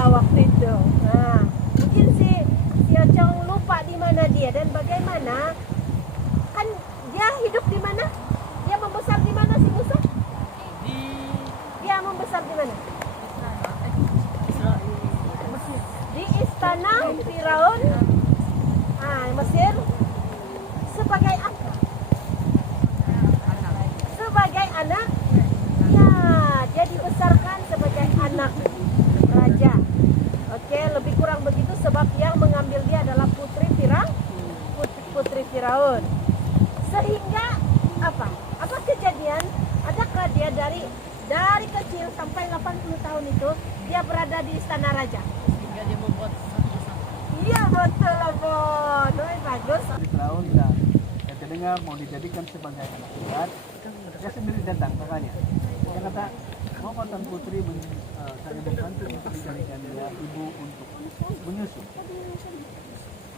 dia waktu itu. Nah, mungkin si Ocong lupa di mana dia dan bagaimana. Kan dia hidup di mana? Dia membesar di mana si Musa? Dia membesar di mana? Di istana Firaun. Mesir. Sebagai apa? Sebagai anak. Ya, dia dibesarkan sebagai anak raja. Oke, lebih kurang begitu sebab yang mengambil dia adalah putri Firaun. Sehingga apa? Apa kejadian? Adakah dia dari kecil sampai 80 tahun itu dia berada di istana raja? Sehingga dia membuat satu-satu. Iya betul lah Bon. Bagus. Firaun dan kita dengar mau dijadikan sebagai anak Tuhan, dia sendiri datang kakaknya. Dia kata, mau Tuan Putri saya berbantu untuk dijadikan dia ibu untuk menyusu.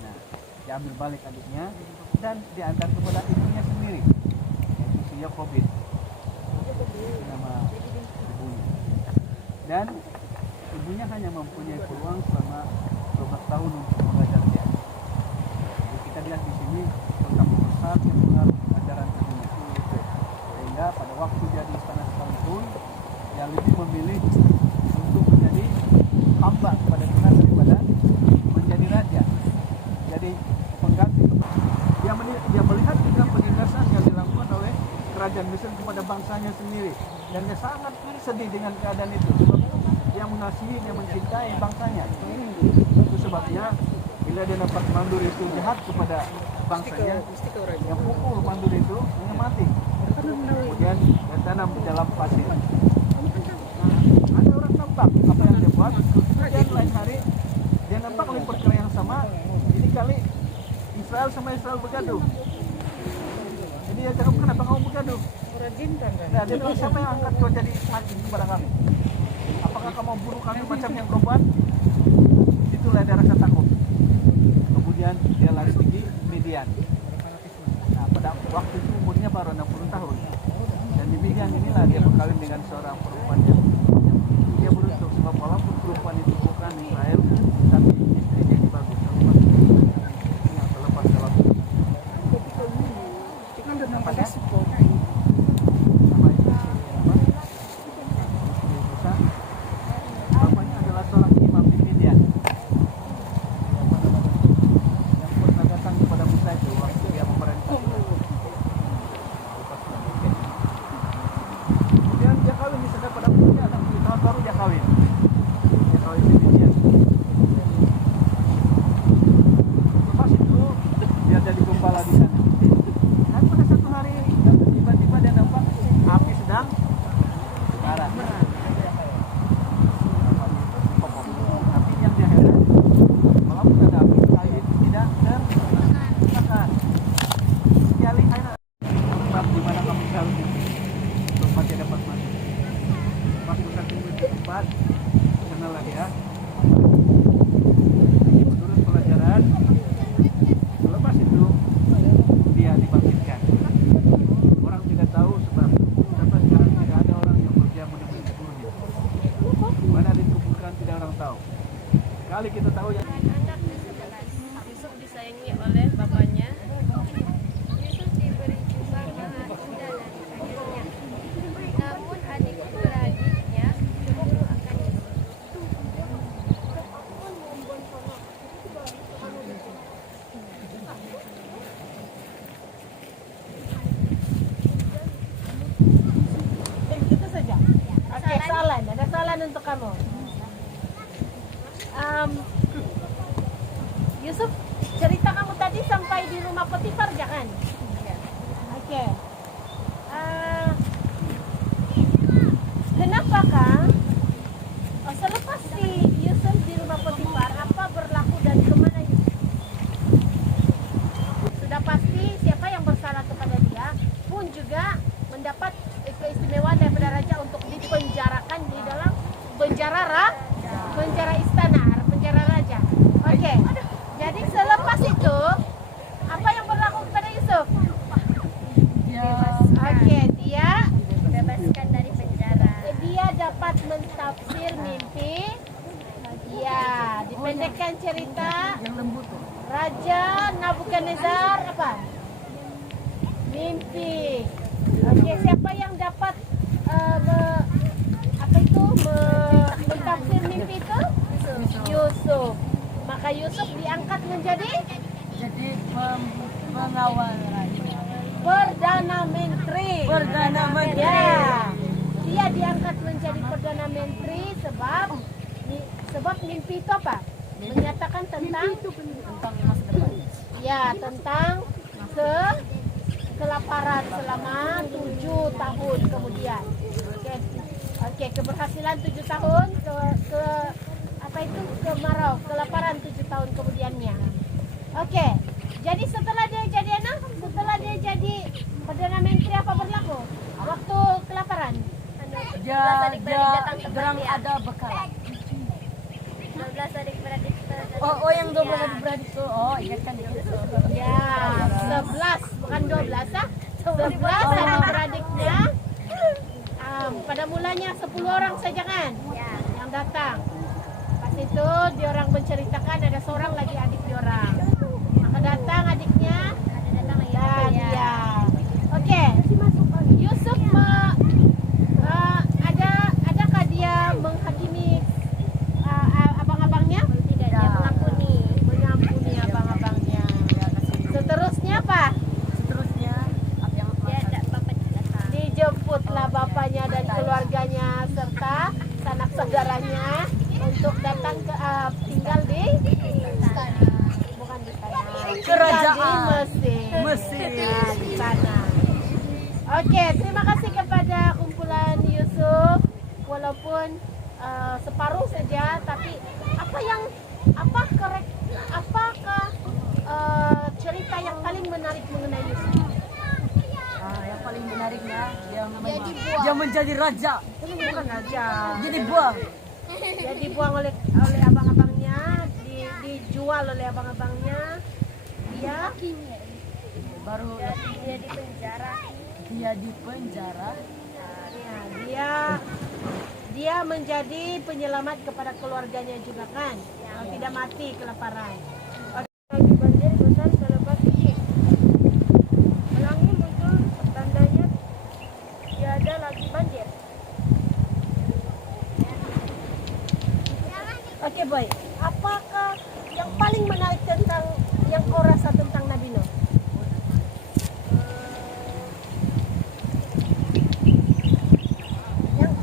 Nah, diambil balik adiknya dan diantar kepada ibunya sendiri, yaitu si Yakobin, nama ibunya. Dan ibunya hanya mempunyai peluang selama 12 tahun untuk mengajar dia. Jadi kita lihat di sini tentang besar yang pengaruh ajaran ibunya. Sehingga pada waktu dia di istana sekalipun, dia lebih memilih untuk menjadi hamba kepada Tuhan daripada menjadi raja. Jadi pengganti. Dia melihat juga penindasan yang dilakukan oleh kerajaan Mesir kepada bangsanya sendiri, dan dia sangat sedih dengan keadaan itu. Sebab dia mengasihi, dia mencintai bangsanya. Itu sebabnya bila dia dapat mandur itu jahat kepada bangsanya, yang pukul mandur itu hanya mati. Kemudian dia tanam di dalam pasir. Ada orang nampak apa yang dia buat. Kemudian lain hari dia nampak oleh perkara yang sama. Ini kali Israel sama Israel bergaduh. Jadi dia cakap, kenapa kamu bergaduh? Nah, dia bilang, siapa yang angkat kau jadi hakim kepada kami? Apakah kamu bunuh kami macam yang kau buat? Itulah dia rasa takut. Kemudian dia lari pergi Midian. Nah, pada waktu itu umurnya baru 60 tahun. Dan di Midian inilah dia berkawin dengan seorang perempuan yang dia beruntung. Sebab walaupun perempuan itu bukan Israel, tapi istrinya ini bagus. Yang terlepas dalam namanya bapaknya adalah seorang imam di Midian yang pernah datang kepada Musa itu waktu dia memerintah. Kemudian dia kawin di sana pada umurnya 60 tahun baru dia kawin di Midian. Lepas itu dia jadi gembala di sana. Dan pada satu hari tiba-tiba dia nampak api sedang membara. Tapi yang dia heran, walaupun ada api, kayu itu tidak terbakar. Sekali heran, tempat di mana kamu harus itu, tempat dia dapat masuk. Masuk satu tempat, kenalah dia. Menurut pelajaran, lepas itu dia dibangkitkan. Orang tidak tahu sebab sampai sekarang tidak ada orang yang bekerja menemui kuburnya. Di mana dikuburkan tidak orang tahu. Sekali kita tahu yang Anak ke-11, Yusuf disayangi oleh bapaknya. Yusuf diberi jubah maha indah dari ayahnya. Namun adik-beradiknya cemburu akan Yusuf. Itu saja. Oke, soalan. Ada soalan untuk kamu. Yusuf, cerita kamu tadi sampai di rumah Potifar, jangan? Oke. Kenapakah selepas si Yusuf di rumah Potifar, apa berlaku dan kemana Yusuf? Sudah pasti siapa yang bersalah kepada dia pun juga mendapat keistimewaan daripada raja untuk dipenjarakan di dalam penjara istana, penjara raja. Oke. Jadi selepas itu apa yang berlaku kepada Yusuf? Oke, dia Bebaskan dari penjara. dapat mentafsir mimpi. Pendekkan cerita. Yang lembut tuh. Raja Nabukadnezar apa? Mimpi. Oke, siapa yang dapat mentafsir mimpi itu? Yusuf. Maka Yusuf diangkat menjadi Jadi pengawal raja. Perdana Menteri. Perdana Menteri. Ya. Dia diangkat menjadi Perdana Menteri sebab mimpi itu apa? Menyatakan tentang masa depan. ya, tentang kelaparan selama 7 tahun kemudian. Oke, keberhasilan 7 tahun kemarau, kelaparan 7 tahun kemudiannya. Oke. Jadi setelah dia jadi Perdana Menteri apa berlaku? Waktu kelaparan. Dia gerang ada bekal. 12 adik-beradik. Oh yang 12 adik-beradik tuh. Oh iya kan itu. Ya, 11 bukan 12 ah. 11 adik-beradiknya. Pada mulanya 10 orang saja kan yang datang. Pas itu diorang menceritakan ada seorang lagi adik diorang. Maka datang adiknya. Dia. Oke. Yusuf adakah dia menghakimi abang-abangnya? Tidak, dia Mengampuni abang-abangnya. Seterusnya apa? Seterusnya apa yang dia tidak bapak datang. Dijemputlah bapaknya dan keluarganya serta sanak saudaranya untuk datang ke tinggal di bukan di sana, Kerajaan. di Mesir. Nah, di sana. Oke, terima kasih kepada kumpulan Yusuf. Walaupun separuh saja, tapi apakah cerita yang paling menarik mengenai Yusuf? Yang paling menariknya dia menjadi raja. Bukan aja. Jadi buah. Dia dibuang oleh abang-abangnya, dijual oleh abang-abangnya. Dia Baru Dia di penjara. dia menjadi penyelamat kepada keluarganya juga kan, yang tidak mati kelaparan. Lagi banjir besar selepas ini. Pelangi muncul tandanya tiada lagi banjir. Oke boy, apakah yang paling menarik tentang yang kau rasa tentang Nabi Nuh?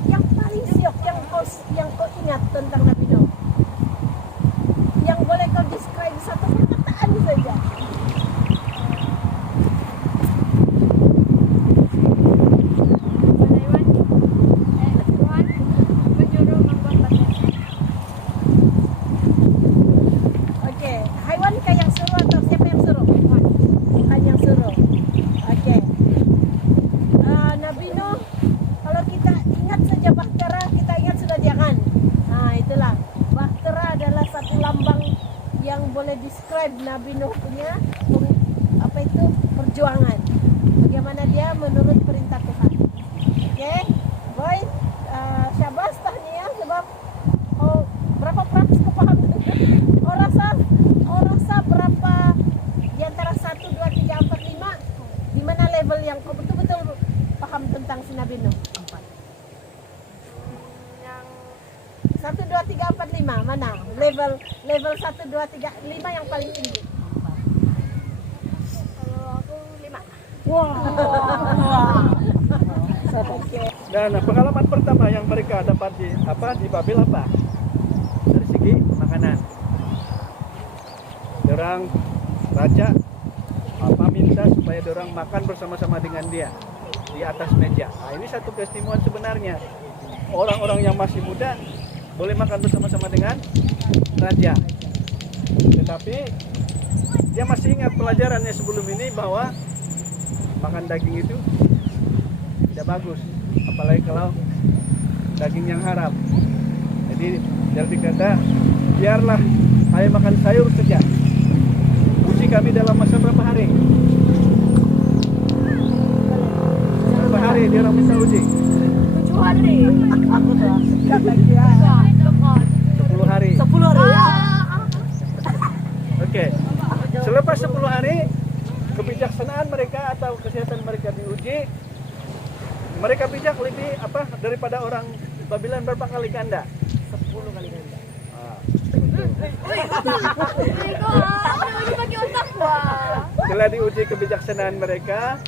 Yang paling siok yang kau ingat tentang Nabi Nuh? Yang boleh kau describe satu perkataan saja. Tuhan menyuruh membuat batu. Oke, haiwan kah yang suruh atau siapa yang suruh? Bukan yang suruh. Oke. Nabi Nuh, kalau kita ingat saja bahtera, kita ingat sudah dia kan? Nah, itulah. Bahtera adalah satu lambang yang boleh describe Nabi Nuh punya perjuangan. Bagaimana dia menurut perintah Tuhan. Oke, boy, syabas tahniah sebab berapa praksi kau paham? Rasa berapa di antara 1, 2, 3, 4, 5? Di mana level yang kau betul-betul paham tentang si Nabi Nuh? 1, 2, 3, 4, 5 mana? Level 1, 2, 3, 5 yang paling tinggi. Kalau aku 5. Oke. Dan pengalaman pertama yang mereka dapat di Babel apa? Dari segi makanan. Orang raja minta supaya orang makan bersama-sama dengan dia di atas meja. Nah, ini satu keistimewaan sebenarnya. Orang-orang yang masih muda boleh makan bersama-sama dengan raja. Tetapi dia masih ingat pelajarannya sebelum ini bahwa makan daging itu tidak bagus, apalagi kalau daging yang haram. Jadi dia berkata, biarlah saya makan sayur saja. Uji kami dalam masa berapa hari? Berapa hari dia orang minta uji? 7 hari. Aku tuh. 10 hari. 10 hari. Mereka bijak lebih apa daripada orang Babylon berapa kali ganda? 10 kali ganda. Setelah diuji kebijaksanaan mereka,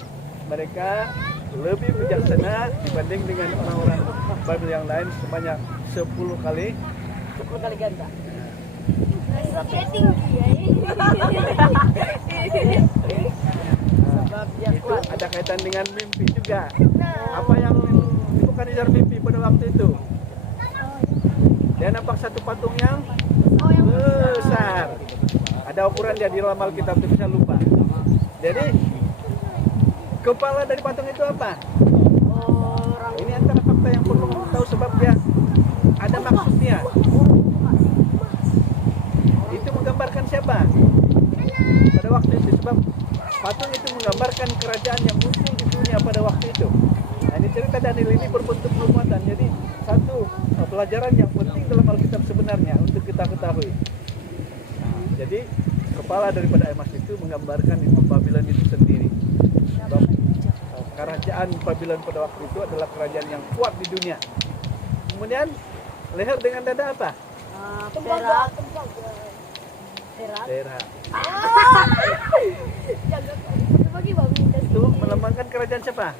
mereka lebih bijaksana dibanding dengan orang-orang Babel yang lain sebanyak 10 kali. 10 kali ganda. Sebab dia Itu kuat. ada kaitan dengan mimpi juga. Apa yang bukan Nizar mimpi pada waktu itu? Dia nampak satu patung yang besar. Ada ukuran dia di dalam Alkitab itu bisa lupa. Jadi kepala dari patung itu apa? Ini antara fakta yang perlu kamu tahu sebab dia ada maksudnya. Itu menggambarkan siapa? Pada waktu itu sebab patung itu menggambarkan kerajaan yang muncul di dunia pada waktu itu. Nah, ini cerita Daniel ini berbentuk perbuatan. Jadi satu pelajaran yang penting dalam Alkitab sebenarnya untuk kita ketahui. Jadi kepala daripada emas itu menggambarkan itu Babylon itu sendiri. Sebab kerajaan Babylon pada waktu itu adalah kerajaan yang kuat di dunia. Kemudian leher dengan dada apa? Perak. Perak. Itu melambangkan kerajaan siapa?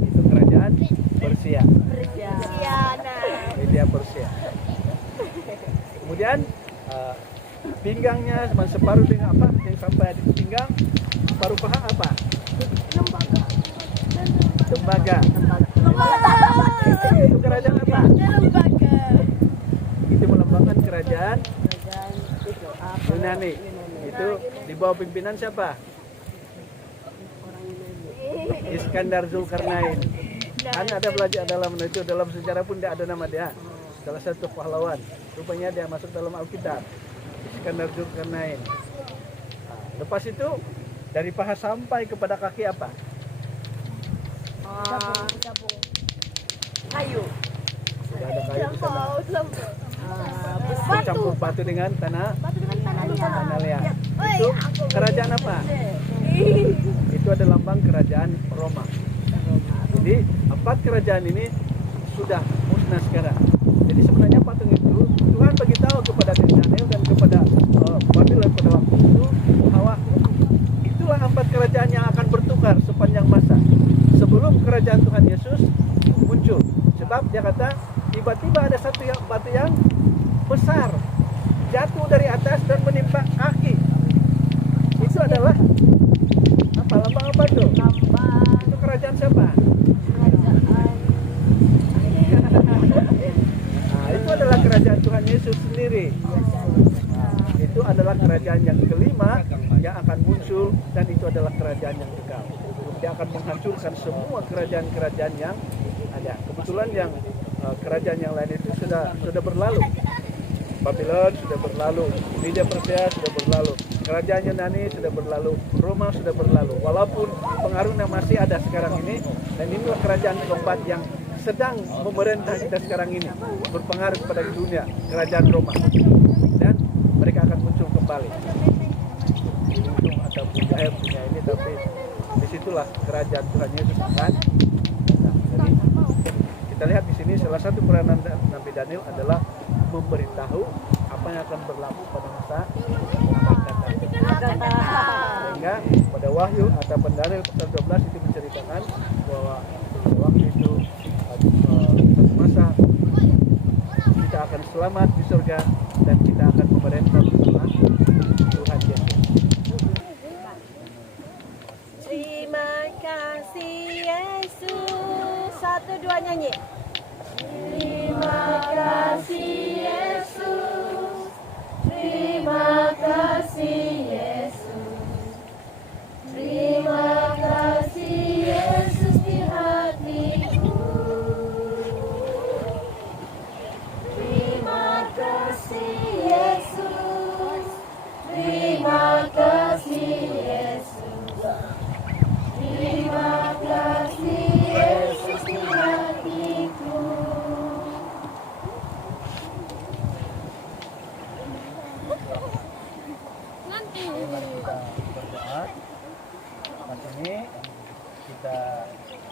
Itu kerajaan Persia. Media Persia. Kemudian pinggangnya cuma separuh dengan apa? Yang sampai di pinggang, separuh paha apa? Tembaga. Itu kerajaan apa? Itu melambangkan kerajaan Yunani. Itu di bawah pimpinan siapa? Iskandar Zulkarnain. Kan ada belajar dalam itu, dalam sejarah pun dia ada nama dia. Salah satu pahlawan. Rupanya dia masuk dalam Alkitab. Iskandar Zulkarnain. Nah, lepas itu dari paha sampai kepada kaki apa? Kayu. Sudah ada kayu di sana. Campur batu dengan tanah liat. Itu kerajaan apa? Itu adalah lambang kerajaan Roma. Jadi 4 kerajaan ini sudah musnah sekarang. Jadi sebenarnya patung itu Tuhan beritahu kepada Daniel dan kepada Babylon pada waktu itu bahwa itulah 4 kerajaan yang akan bertukar sepanjang masa sebelum kerajaan Tuhan Yesus muncul. Sebab dia kata tiba-tiba ada satu batu yang besar jatuh dari atas dan menimpa kaki. Itu adalah apa? Lambang apa itu? Itu kerajaan siapa? Nah, itu adalah kerajaan Tuhan Yesus sendiri. Itu adalah kerajaan yang kelima yang akan muncul dan itu adalah kerajaan yang kekal. Dia akan menghancurkan semua kerajaan-kerajaan yang ada. Kebetulan yang kerajaan yang lain itu sudah berlalu. Babylon sudah berlalu, Media Persia sudah berlalu, kerajaan Yunani sudah berlalu, Roma sudah berlalu. Walaupun pengaruhnya masih ada sekarang ini, dan inilah kerajaan keempat yang sedang memerintah kita sekarang ini, berpengaruh pada dunia, kerajaan Roma. Dan mereka akan muncul kembali. Untung ada punya ini, tapi disitulah kerajaan Tuhan Yesus akan. Nah, jadi kita lihat di sini salah satu peranan Nabi Daniel adalah memberitahu apa yang akan berlaku pada masa akan datang. Sehingga pada Wahyu atau Daniel pasal 12 itu menceritakan bahwa waktu itu satu masa kita akan selamat di surga dan kita akan memerintah bersama Tuhan Yesus. Terima kasih Yesus. 1, 2 nyanyi. Terima kasih Yesus. Terima kasih Yesus. Terima kasih Yesus di hatiku. Terima kasih Yesus. Terima kasih Yesus. Terima kasih Yesus di hatiku.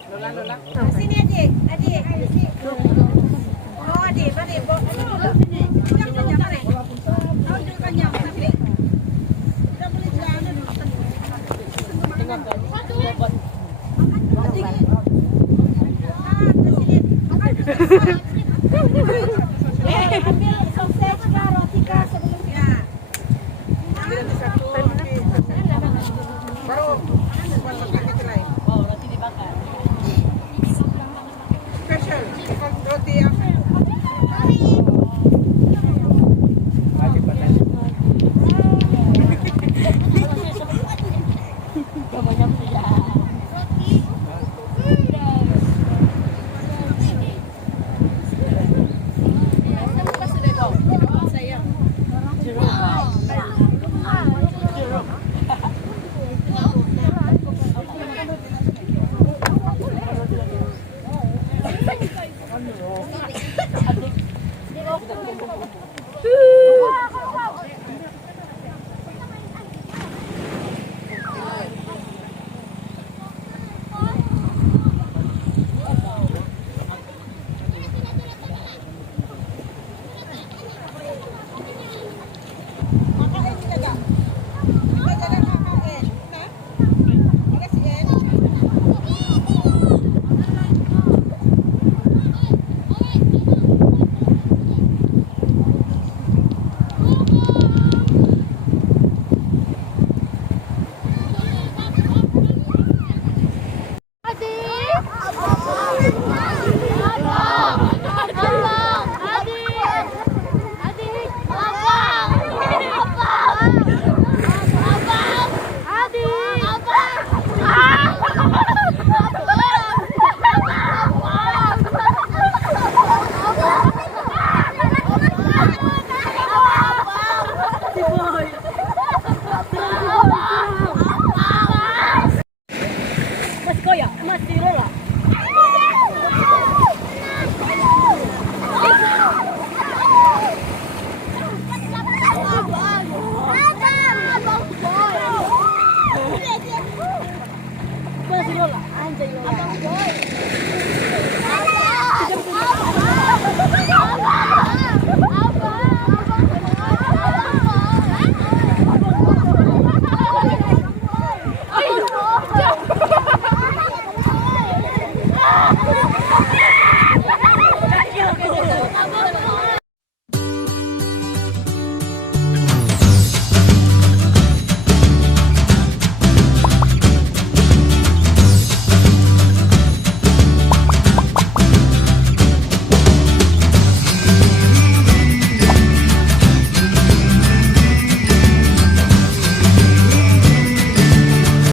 Sini adik, adik. Oh adik, mari bawa dulu. Yang kenyang mari. Kau juga kenyang tapi tidak boleh jalan dulu. Satu ya. Makan sedikit. Makan sedikit. Ambil sop